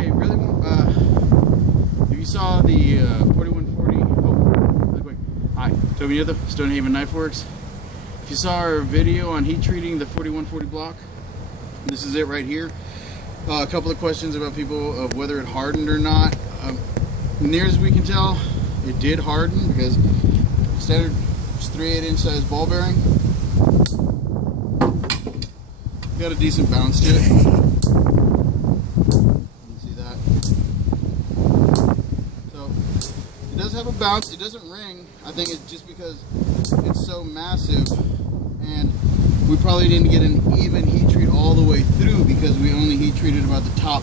Okay, really, if you saw the 4140, really quick. Hi, Toby near the Stonehaven Knife Works. If you saw our video on heat treating the 4140 block, this is it right here. A couple of questions about people of whether it hardened or not. Near as we can tell, it did harden because standard 3/8 inch size ball bearing. Got a decent bounce to it. You can see that. So it does have a bounce. It doesn't ring. I think it's just because it's so massive, and we probably didn't get an even heat treat all the way through because we only heat treated about the top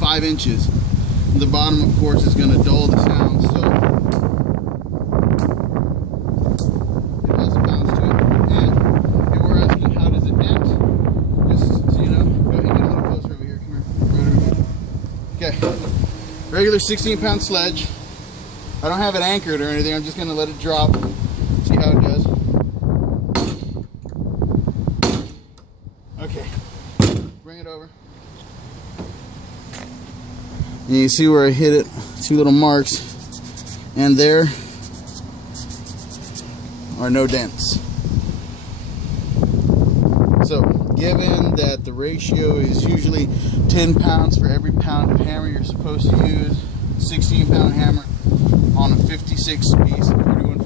5 inches. The bottom, of course, is going to dull the sound, so it has a bounce to it. And if we're asking how does it dent, just so you know, go ahead and get a little closer over here. Come here. Right over here. Okay, regular 16-pound sledge. I don't have it anchored or anything. I'm just going to let it drop. See how it does. Okay, bring it over. And you see where I hit it, 2 little marks, and there are no dents. So, given that the ratio is usually 10 pounds for every pound of hammer you're supposed to use, 16-pound hammer on a 56 piece of 41